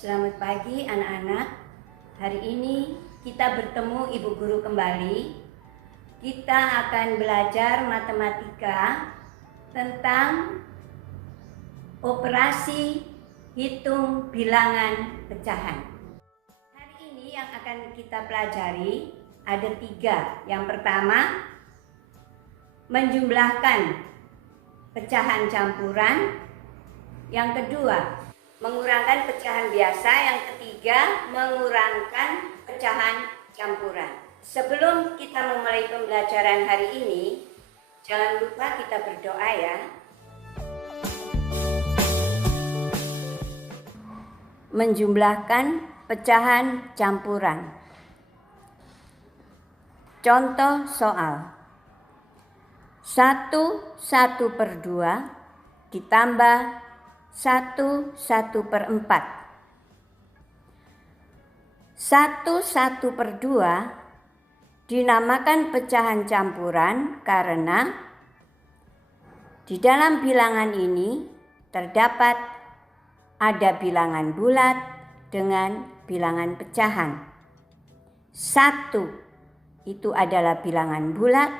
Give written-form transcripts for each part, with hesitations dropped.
Selamat pagi anak-anak. Hari ini kita bertemu Ibu Guru kembali. Kita akan belajar matematika tentang operasi hitung bilangan pecahan. Hari ini yang akan kita pelajari ada 3. Yang pertama, menjumlahkan pecahan campuran. Yang kedua, mengurangkan pecahan biasa. Yang ketiga, mengurangkan pecahan campuran. Sebelum kita memulai pembelajaran hari ini, jangan lupa kita berdoa ya. Menjumlahkan pecahan campuran. Contoh soal 1/2 ditambah 1/4. 1/2 dinamakan pecahan campuran karena di dalam bilangan ini terdapat ada bilangan bulat dengan bilangan pecahan. 1 itu adalah bilangan bulat,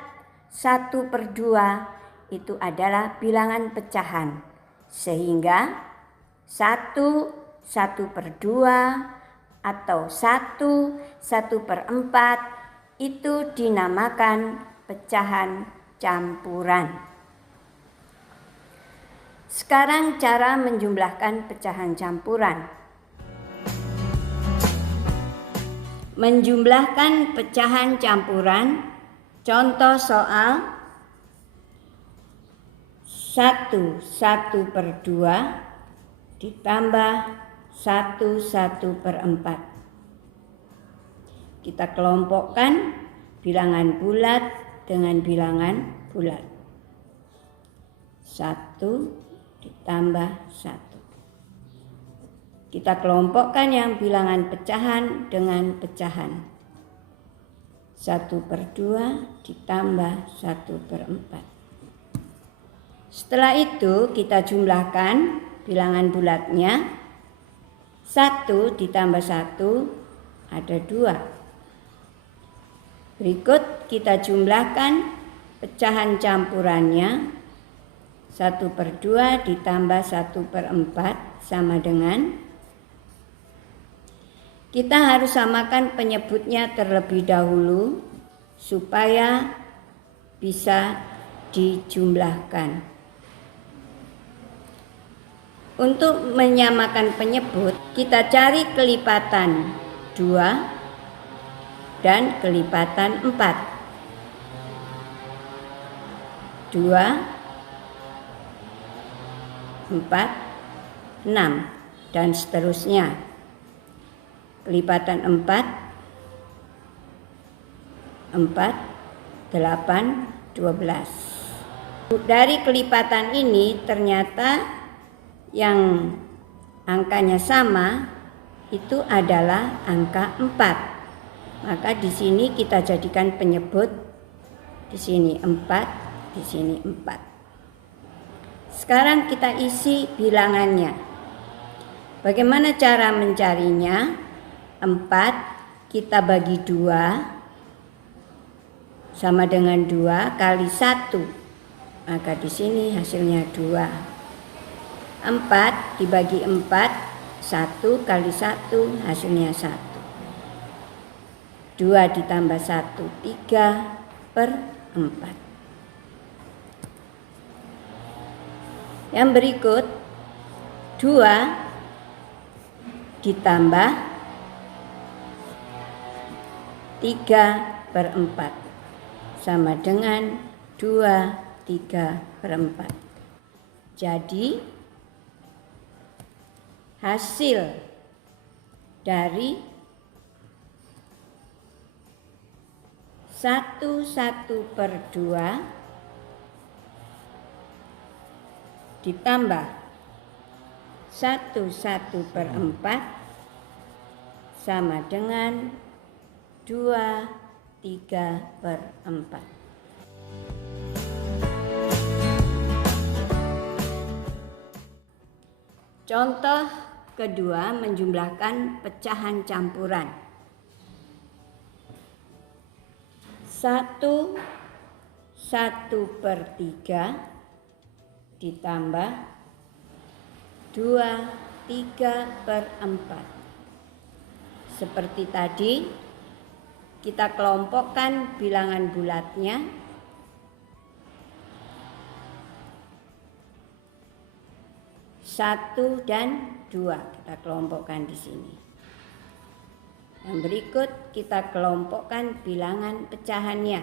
1/2 itu adalah bilangan pecahan. Sehingga 1/2 atau 1/4 itu dinamakan pecahan campuran. Sekarang cara menjumlahkan pecahan campuran. Menjumlahkan pecahan campuran. Contoh soal 1/2 ditambah 1/4. Kita kelompokkan bilangan bulat dengan bilangan bulat. 1 ditambah 1. Kita kelompokkan yang bilangan pecahan dengan pecahan. 1/2 ditambah 1/4. Setelah itu kita jumlahkan bilangan bulatnya. 1 ditambah 1 ada 2. Berikut kita jumlahkan pecahan campurannya. 1/2 ditambah 1/4 sama dengan. Kita harus samakan penyebutnya terlebih dahulu supaya bisa dijumlahkan. Untuk menyamakan penyebut, kita cari kelipatan 2 dan kelipatan 4. 2, 4, 6 dan seterusnya. Kelipatan 4, 8, 12. Dari kelipatan ini ternyata yang angkanya sama itu adalah angka 4. Maka di sini kita jadikan penyebut, di sini 4, di sini 4. Sekarang kita isi bilangannya. Bagaimana cara mencarinya? 4 kita bagi 2 sama dengan 2 kali 1. Maka di sini hasilnya 2. 4 dibagi 4, 1 kali 1 hasilnya 1. 2 ditambah 1, 3/4. Yang berikut 2 ditambah 3/4 sama dengan 2/3/4. Jadi hasil dari 1/2 ditambah 1/4 sama dengan 2/3/4. Contoh kedua menjumlahkan pecahan campuran. 1/3 ditambah 2/3/4. Seperti tadi, kita kelompokkan bilangan bulatnya. 1 dan 2 kita kelompokkan di sini. Yang berikut kita kelompokkan bilangan pecahannya.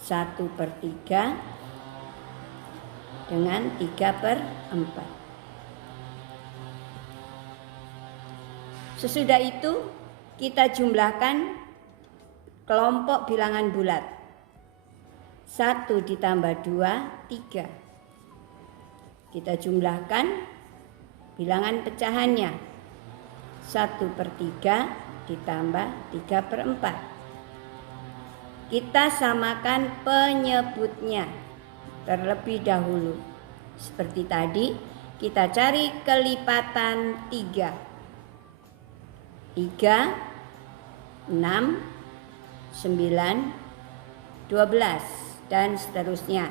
1/3 dengan 3/4. Sesudah itu kita jumlahkan kelompok bilangan bulat. 1 ditambah 2, 3. Kita jumlahkan bilangan pecahannya. 1/3 ditambah 3/4. Kita samakan penyebutnya terlebih dahulu. Seperti tadi, kita cari kelipatan 3. 3, 6, 9, 12 dan seterusnya.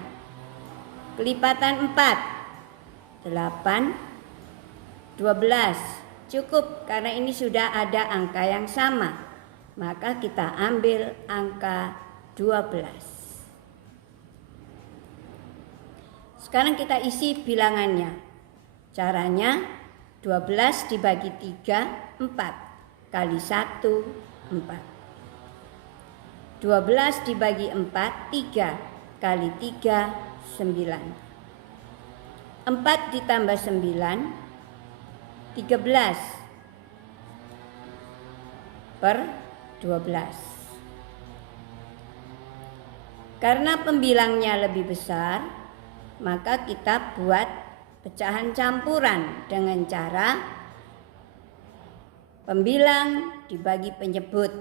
Kelipatan 4, 8, 12. Cukup karena ini sudah ada angka yang sama. Maka kita ambil angka 12. Sekarang kita isi bilangannya. Caranya 12 dibagi 3, 4. Kali 1, 4. 12 dibagi 4, 3. Kali 3, 9. 4 ditambah 9, 13 per 12. Karena pembilangnya lebih besar, maka kita buat pecahan campuran dengan cara pembilang dibagi penyebut.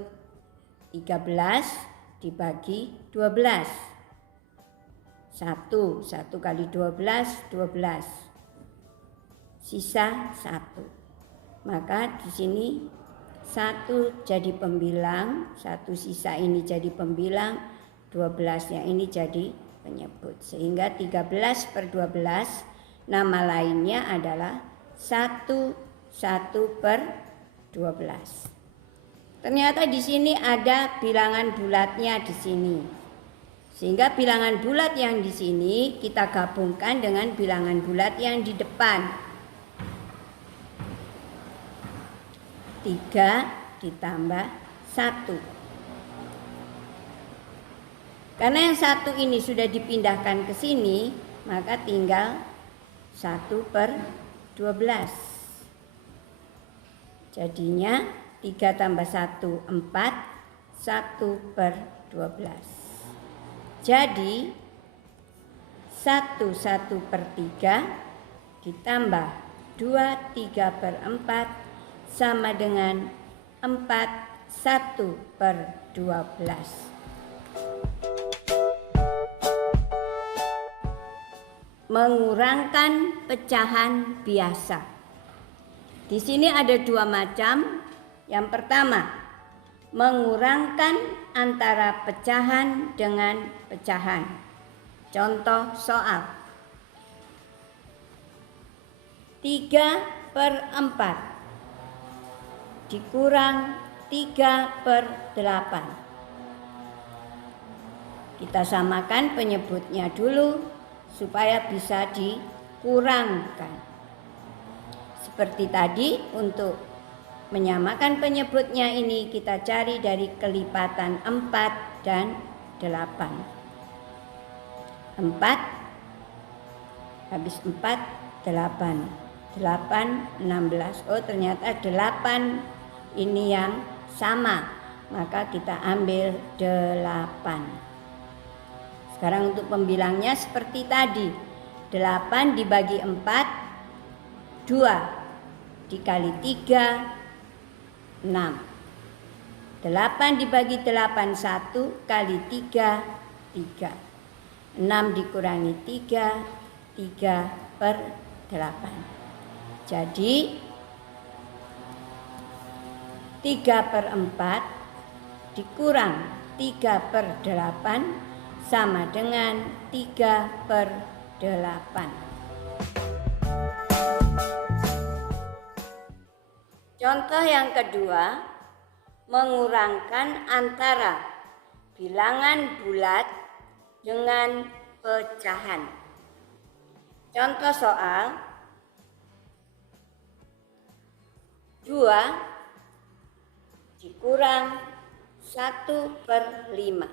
13 dibagi 12. 1 kali 12, 12. Sisa 1. Maka di sini 1 jadi pembilang, 1 sisa ini jadi pembilang, 12-nya ini jadi penyebut. Sehingga 13/12 nama lainnya adalah 1/12. Ternyata di sini ada bilangan bulatnya di sini. Sehingga bilangan bulat yang di sini kita gabungkan dengan bilangan bulat yang di depan. 3 ditambah 1. Karena yang 1 ini sudah dipindahkan ke sini, maka tinggal 1/12. Jadinya 3 tambah 1, 4, 1/12. Jadi 1/3 ditambah 2/3/4 sama dengan 4/1/12. Mengurangkan pecahan biasa. Di sini ada 2 macam. Yang pertama, mengurangkan antara pecahan dengan pecahan. Contoh soal. 3/4 dikurang 3/8. Kita samakan penyebutnya dulu supaya bisa dikurangkan. Seperti tadi, untuk menyamakan penyebutnya ini kita cari dari kelipatan 4 dan 8. 4 habis 4, 8. 8, 16. Oh, ternyata 8 ini yang sama. Maka kita ambil 8. Sekarang untuk pembilangnya seperti tadi. 8 dibagi 4, 2. Dikali 3, 6. 8 dibagi 8, 1. Kali 3, 3. 6 dikurangi 3, 3/8. Jadi 3/4 dikurang 3/8 sama dengan 3/8. Contoh yang kedua, mengurangkan antara bilangan bulat dengan pecahan. Contoh soal 2 dikurang 1/5.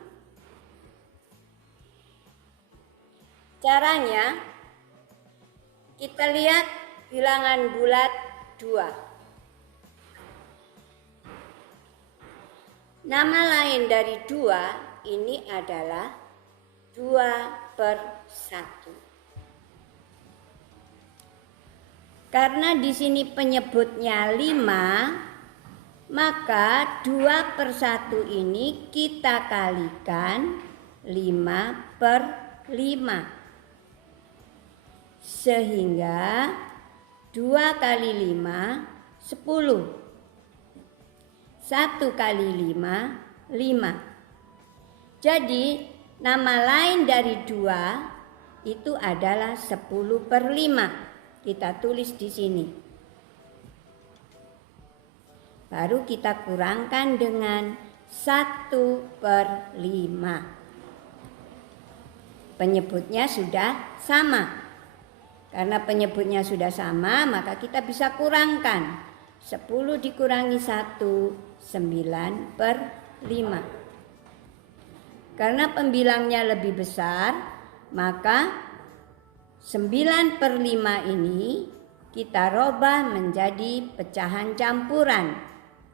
Caranya, kita lihat bilangan bulat 2. Nama lain dari 2 ini adalah 2/1. Karena di sini penyebutnya 5, maka 2/1 ini kita kalikan 5/5. Sehingga 2 kali 5, 10. 1 kali 5, 5. Jadi nama lain dari 2 itu adalah 10/5. Kita tulis di sini. Baru kita kurangkan dengan 1/5. Penyebutnya sudah sama. Karena penyebutnya sudah sama, maka kita bisa kurangkan. 10 dikurangi 1, 9/5. Karena pembilangnya lebih besar, maka 9/5 ini kita robah menjadi pecahan campuran.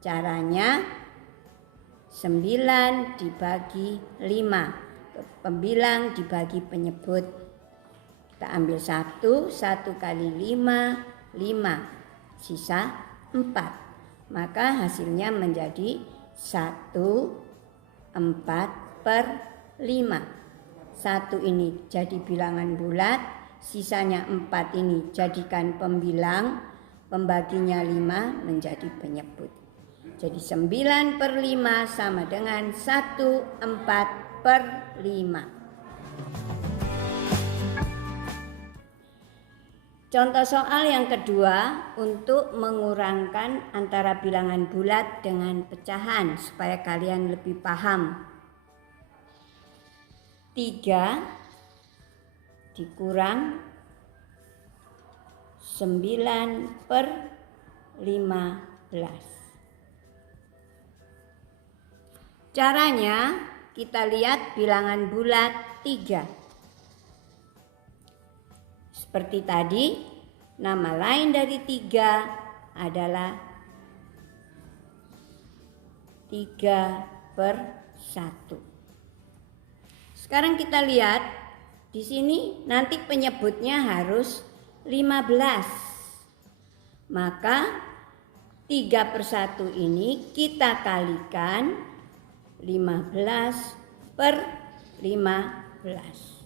Caranya 9 dibagi 5. Pembilang dibagi penyebut. Kita ambil 1 kali 5, 5. Sisa 4. Maka hasilnya menjadi 1/4/5. 1 ini jadi bilangan bulat, sisanya 4 ini jadikan pembilang, pembaginya 5 menjadi penyebut. Jadi 9/5 sama dengan 1/4/5. Contoh soal yang kedua untuk mengurangkan antara bilangan bulat dengan pecahan supaya kalian lebih paham. 3 dikurang 9/15. Caranya kita lihat bilangan bulat 3. Seperti tadi, nama lain dari 3 adalah 3/1. Sekarang kita lihat di sini nanti penyebutnya harus 15. Maka 3/1 ini kita kalikan 15/15.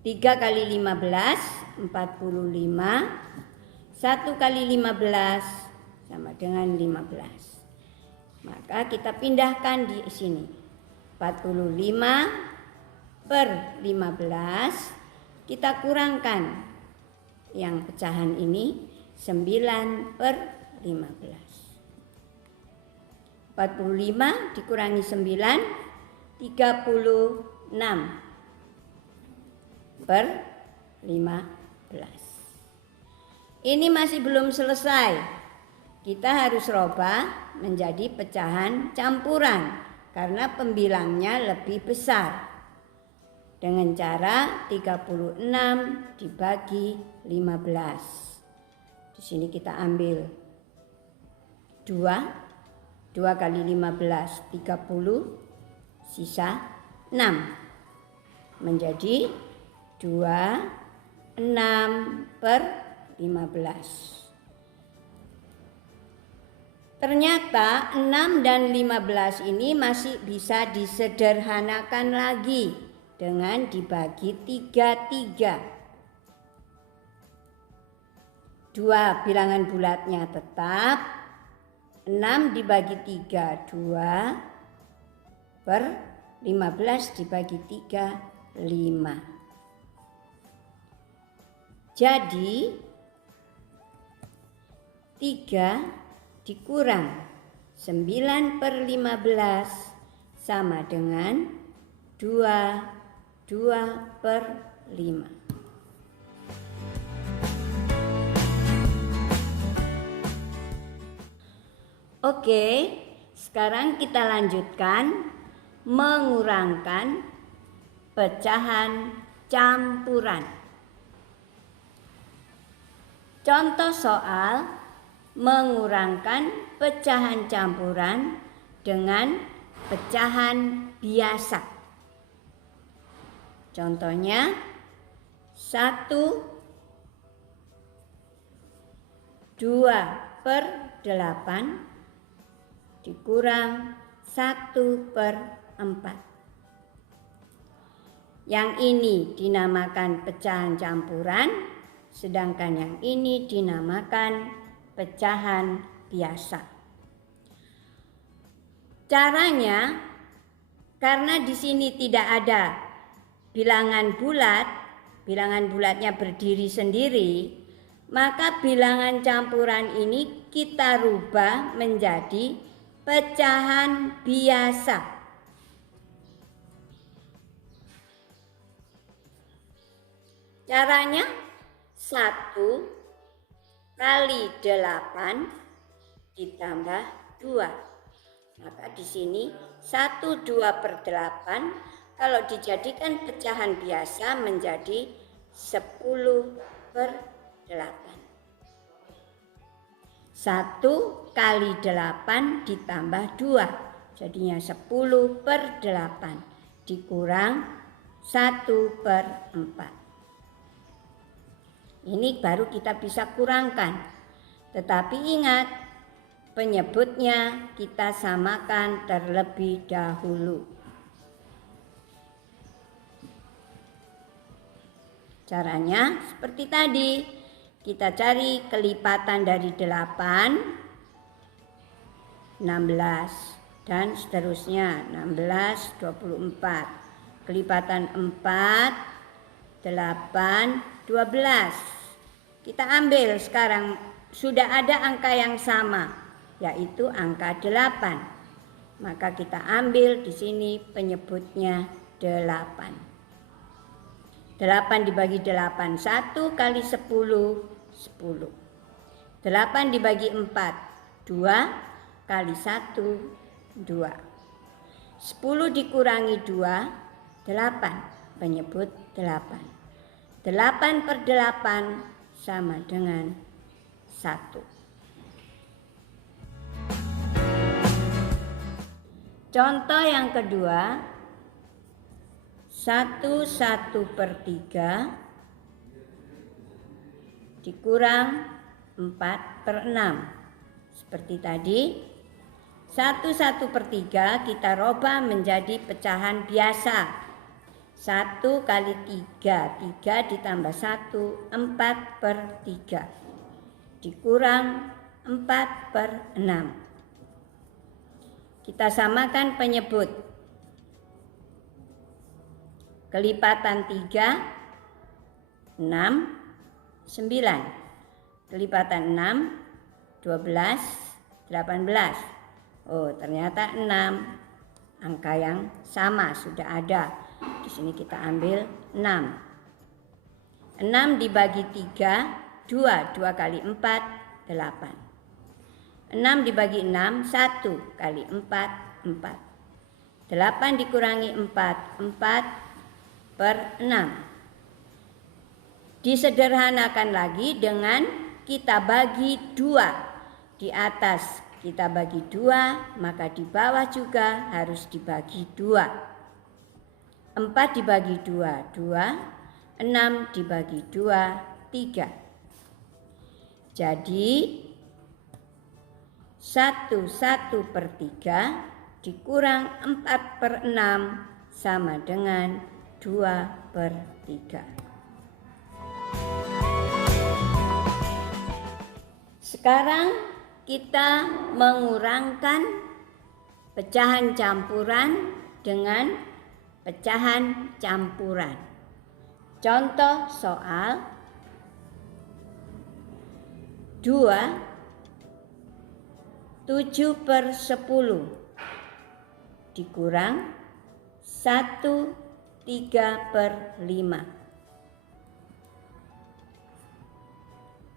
3 kali 15, 45. 1 kali 15 sama dengan 15. Maka kita pindahkan di sini. 45/15. Kita kurangkan yang pecahan ini 9/15. 45 dikurangi 9, 36/15. Ini masih belum selesai. Kita harus robah menjadi pecahan campuran karena pembilangnya lebih besar. Dengan cara 36 dibagi 15. Di sini kita ambil 2. 2 kali 15, 30. Sisa 6. Menjadi 26/15. Ternyata 6 dan 15 ini masih bisa disederhanakan lagi dengan dibagi 3. 2 bilangan bulatnya tetap, 6 dibagi 3, 2 per 15 dibagi 3, 5. Jadi 3 dikurang 9 per 15 sama dengan 2 per 5. Oke, sekarang kita lanjutkan mengurangkan pecahan campuran. Contoh soal mengurangkan pecahan campuran dengan pecahan biasa. Contohnya 1, 2 per 8 dikurang 1 per 4. Yang ini dinamakan pecahan campuran, sedangkan yang ini dinamakan pecahan biasa. Caranya, karena di sini tidak ada bilangan bulat, bilangan bulatnya berdiri sendiri, maka bilangan campuran ini kita rubah menjadi pecahan biasa. Caranya 1 kali 8 ditambah 2. Maka di sini 1 2 per 8 kalau dijadikan pecahan biasa menjadi 10 per 8. 1 kali 8 ditambah 2 jadinya 10 per 8 dikurang 1 per 4. Ini baru kita bisa kurangkan. Tetapi ingat, penyebutnya kita samakan terlebih dahulu. Caranya seperti tadi. Kita cari kelipatan dari 8, 16 dan seterusnya. 16, 24. Kelipatan 4, 8, 12. Kita ambil sekarang, sudah ada angka yang sama, yaitu angka 8. Maka kita ambil di sini penyebutnya 8. 8 dibagi 8, 1 kali 10, 10. 8 dibagi 4, 2 kali 1, 2. 10 dikurangi 2, 8. Penyebut 8. 8 per 8 sama dengan 1. Contoh yang kedua, 1 per 3 dikurang 4 per 6. Seperti tadi, 1 per 3 kita robah menjadi pecahan biasa. 1 kali 3, 3 ditambah 1, 4 per 3. Dikurang 4 per 6. Kita samakan penyebut. Kelipatan 3, 6, 9. Kelipatan 6, 12, 18. Oh, ternyata 6. Angka yang sama sudah ada. Di sini kita ambil 6. 6 dibagi 3, 2. 2 kali 4, 8. 6 dibagi 6, 1 kali 4, 4. 8 dikurangi 4, 4 per 6. Disederhanakan lagi dengan kita bagi 2. Di atas kita bagi 2, maka di bawah juga harus dibagi 2. 4 dibagi 2, 2. 6 dibagi 2, 3. Jadi 1 per 3 dikurang 4 per 6 sama dengan 2 per 3. Sekarang kita mengurangkan pecahan campuran dengan pecahan campuran. Contoh soal 7/10 dikurang 1/3/5.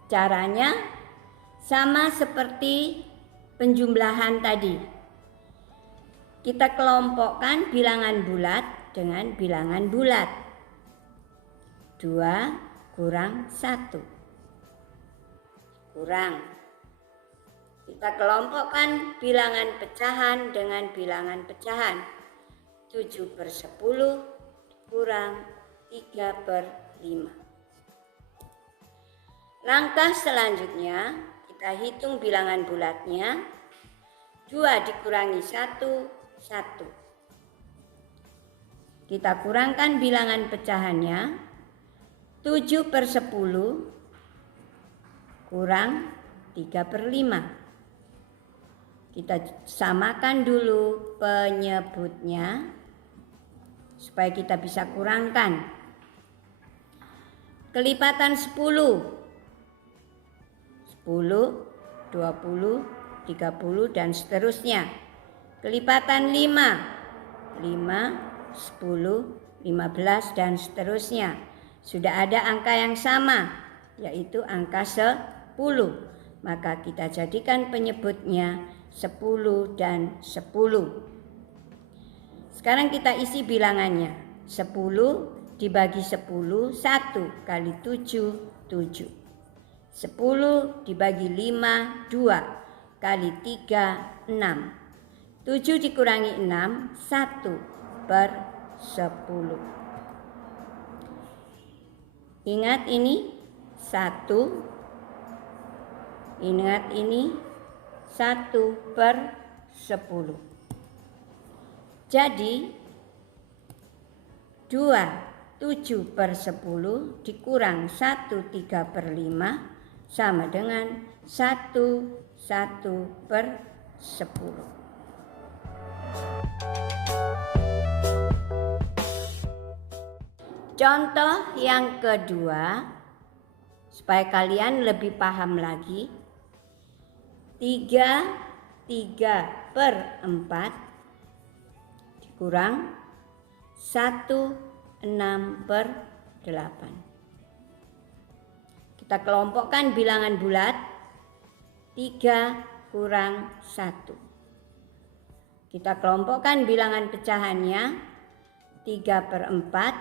Caranya sama seperti penjumlahan tadi. Kita kelompokkan bilangan bulat dengan bilangan bulat. 2 kurang 1. Kurang. Kita kelompokkan bilangan pecahan dengan bilangan pecahan. 7/10 kurang 3/5. Langkah selanjutnya kita hitung bilangan bulatnya. 2 dikurangi 1, 1. Kita kurangkan bilangan pecahannya. 7/10 kurang 3/5. Kita samakan dulu penyebutnya supaya kita bisa kurangkan. Kelipatan 10, 10, 20, 30 dan seterusnya. Kelipatan 5, 5, 10, 15 dan seterusnya. Sudah ada angka yang sama, yaitu angka 10. Maka kita jadikan penyebutnya 10 dan 10. Sekarang kita isi bilangannya. 10 dibagi 10, 1 kali 7, 7. 10 dibagi 5, 2 kali 3, 6. 7 dikurangi 6, 1/10. Ingat ini 1. Ingat ini 1/10. Jadi 7/10 dikurang 1/3/5 sama dengan 1/10. Contoh yang kedua, supaya kalian lebih paham lagi. 3/4 dikurang 1/6/8. Kita kelompokkan bilangan bulat. 3 kurang 1. Kita kelompokkan bilangan pecahannya. 3/4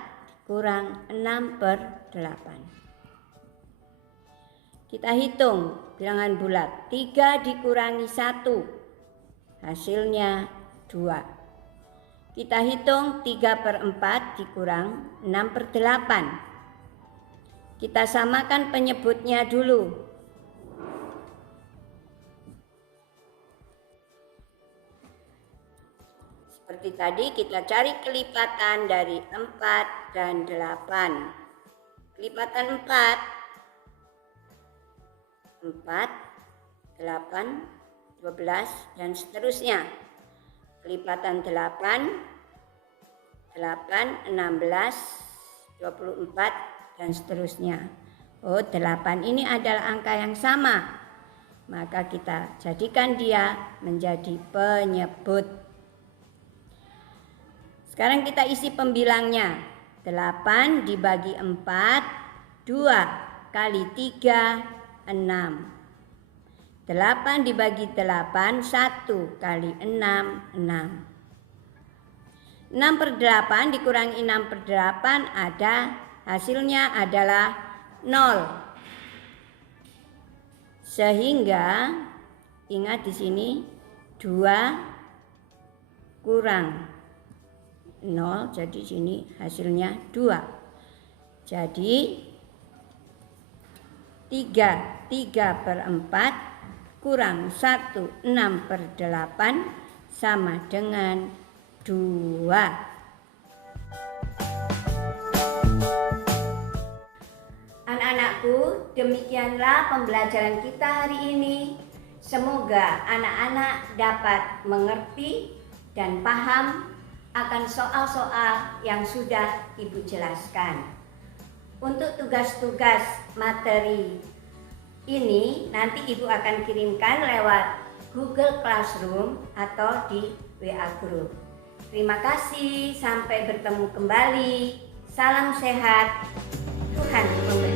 kurang 6/8. Kita hitung bilangan bulat. 3 dikurangi 1. Hasilnya 2. Kita hitung 3/4 dikurang 6/8. Kita samakan penyebutnya dulu. Seperti tadi kita cari kelipatan dari 4 dan 8. Kelipatan 4, 8, 12 dan seterusnya. Kelipatan 8, 16, 24 dan seterusnya. Oh, 8 ini adalah angka yang sama. Maka kita jadikan dia menjadi penyebut. Sekarang kita isi pembilangnya. 8 dibagi 4, 2 kali 3, 6. 8 dibagi 8, 1 kali 6, 6. 6/8 dikurangi 6/8 hasilnya adalah 0. Sehingga ingat di sini 2 kurang 0, jadi sini hasilnya 2. Jadi 3/4 kurang 1, 6/8 sama dengan 2. Anak-anakku, demikianlah pembelajaran kita hari ini. Semoga anak-anak dapat mengerti dan paham akan soal-soal yang sudah Ibu jelaskan. Untuk tugas-tugas materi ini nanti Ibu akan kirimkan lewat Google Classroom atau di WA Group. Terima kasih, sampai bertemu kembali. Salam sehat, Tuhan memberkati.